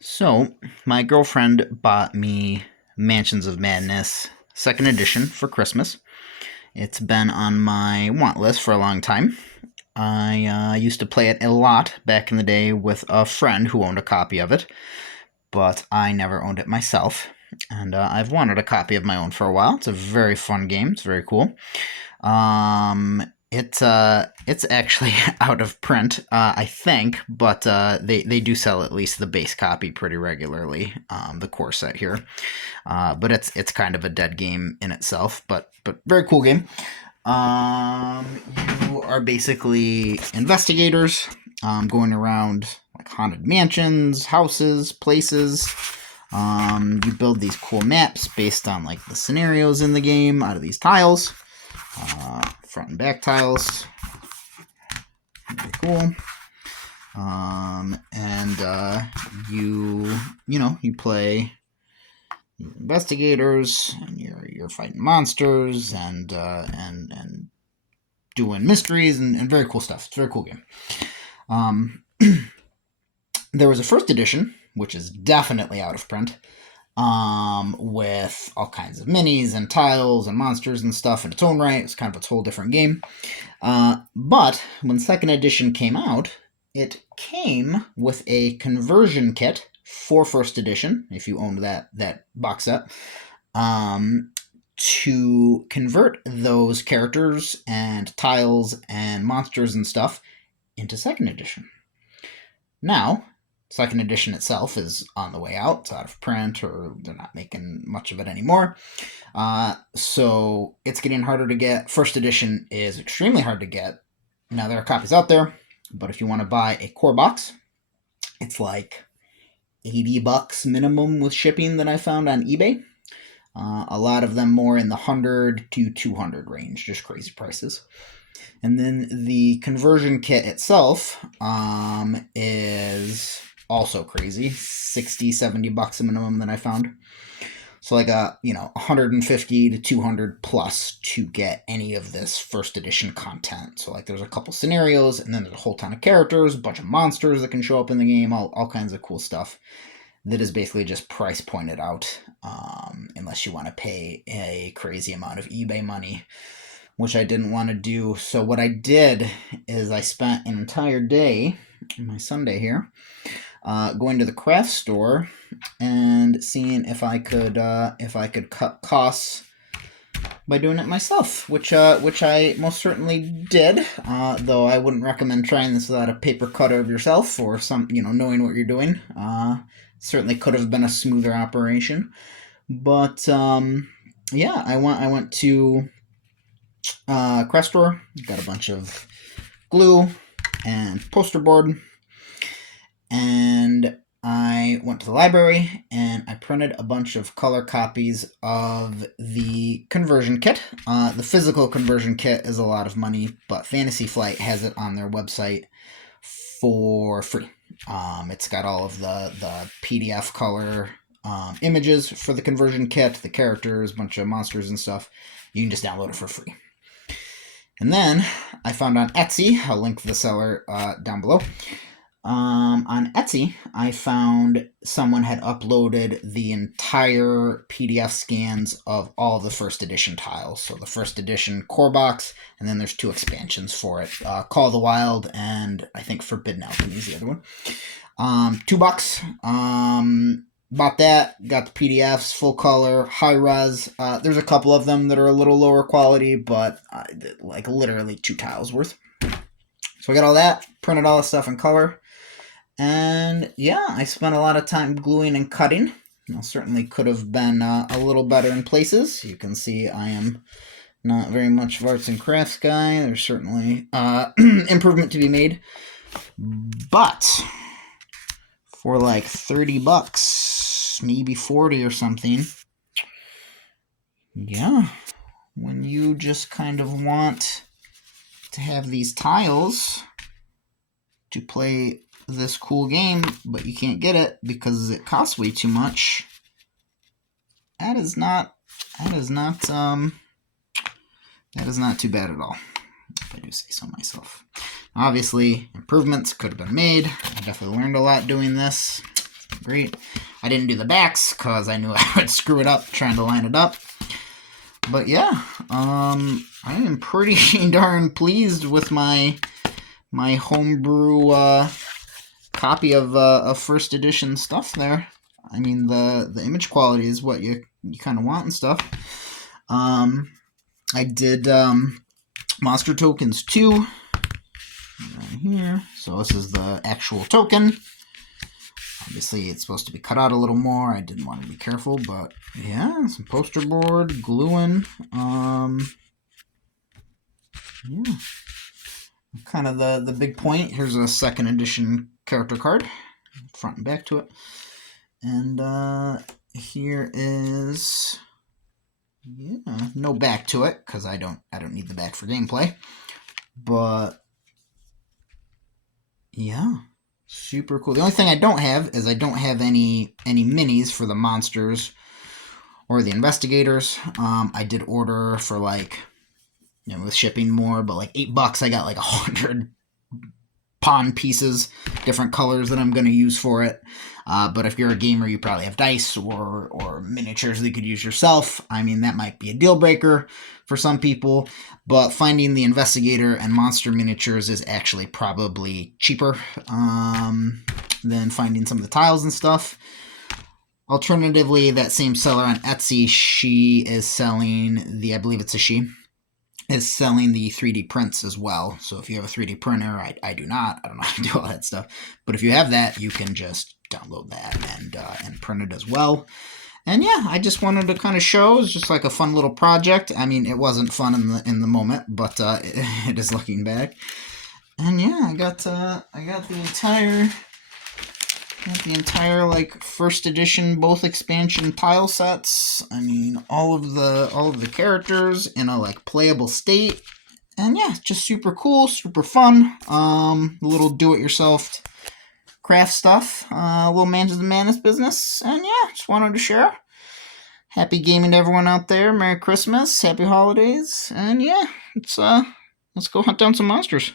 So, my girlfriend bought me Mansions of Madness second edition for Christmas. It's been on my want list for a long time. I used to play it a lot back in the day with a friend who owned a copy of it, but I never owned it myself. And I've wanted a copy of my own for a while. It's a very fun game. It's very cool. It's actually out of print, I think, but they do sell at least the base copy pretty regularly. The core set here, but it's kind of a dead game in itself, but very cool game. You are basically investigators, going around like haunted mansions, houses, places. You build these cool maps based on like the scenarios in the game out of these tiles. Front and back tiles. Very cool. You play investigators, and you're fighting monsters and doing mysteries and very cool stuff. It's a very cool game. There was a first edition, which is definitely out of print, with all kinds of minis and tiles and monsters and stuff in its own right. It's kind of a whole different game. But when second edition came out, it came with a conversion kit for first edition, if you owned that box set, to convert those characters and tiles and monsters and stuff into second edition. Now, second edition itself is on the way out. It's out of print, or they're not making much of it anymore. So it's getting harder to get. First edition is extremely hard to get. Now, there are copies out there, but if you want to buy a core box, it's like $80 minimum with shipping that I found on eBay. A lot of them more in the 100 to 200 range, just crazy prices. And then the conversion kit itself is also crazy, $60-$70 a minimum that I found. So like 150 to 200 plus to get any of this first edition content. So like there's a couple scenarios, and then there's a whole ton of characters, a bunch of monsters that can show up in the game, all kinds of cool stuff that is basically just price pointed out, unless you want to pay a crazy amount of eBay money, which I didn't want to do. So what I did is I spent an entire day, my Sunday here, going to the craft store and seeing if I could cut costs by doing it myself, which I most certainly did. Though I wouldn't recommend trying this without a paper cutter of yourself or knowing what you're doing. Certainly could have been a smoother operation, but yeah, I went to craft store, got a bunch of glue and poster board, and I went to the library and I printed a bunch of color copies of the conversion kit. The physical conversion kit is a lot of money, but Fantasy Flight has it on their website for free. It's got all of the PDF color images for the conversion kit, the characters, a bunch of monsters and stuff. You can just download it for free. And then I found on Etsy, I'll link the seller down below. On Etsy, I found someone had uploaded the entire PDF scans of all the first edition tiles. So the first edition core box, and then there's two expansions for it. Call of the Wild and I think Forbidden Alchemy is the other one. $2. Bought that, got the PDFs, full color, high res. There's a couple of them that are a little lower quality, but like literally 2 tiles worth. So I got all that, printed all the stuff in color. And yeah, I spent a lot of time gluing and cutting. Certainly could have been a little better in places. You can see I am not very much of arts and crafts guy. There's certainly improvement to be made. But for like $30, maybe 40 or something, yeah, when you just kind of want to have these tiles to play this cool game, but you can't get it because it costs way too much, that is not too bad at all, if I do say so myself. Obviously, improvements could have been made. I definitely learned a lot doing this. great. I didn't do the backs because I knew I would screw it up trying to line it up. But yeah, I am pretty darn pleased with my homebrew copy of first edition stuff there. I mean, the image quality is what you kind of want and stuff. I did Monster Tokens 2 right here. So this is the actual token. Obviously, it's supposed to be cut out a little more. I didn't want to be careful, but yeah, some poster board, gluing. Yeah. Kind of the big point. Here's a second edition character card, front and back to it. And here is, yeah, no back to it because I don't need the back for gameplay. But yeah, super cool. The only thing I don't have is I don't have any minis for the monsters or the investigators. I did order for like, you know, with shipping more, but like $8 I got like 100 pawn pieces, different colors that I'm going to use for it. But if you're a gamer, you probably have dice or miniatures that you could use yourself. I mean, that might be a deal breaker for some people, but finding the investigator and monster miniatures is actually probably cheaper than finding some of the tiles and stuff. Alternatively, that same seller on Etsy, she is selling I believe it's a she, is selling the 3D prints as well. So if you have a 3D printer, I do not. I don't know how to do all that stuff. But if you have that, you can just download that and print it as well. And yeah, I just wanted to kind of show. It's just like a fun little project. I mean, it wasn't fun in the moment, but it is looking back. And yeah, I got the entire like first edition, both expansion tile sets. I mean, all of the characters in a like playable state, and yeah, just super cool, super fun. Little do-it-yourself craft stuff. Little Man to the Madness business, and yeah, just wanted to share. Happy gaming to everyone out there. Merry Christmas, Happy Holidays, and yeah, let's go hunt down some monsters.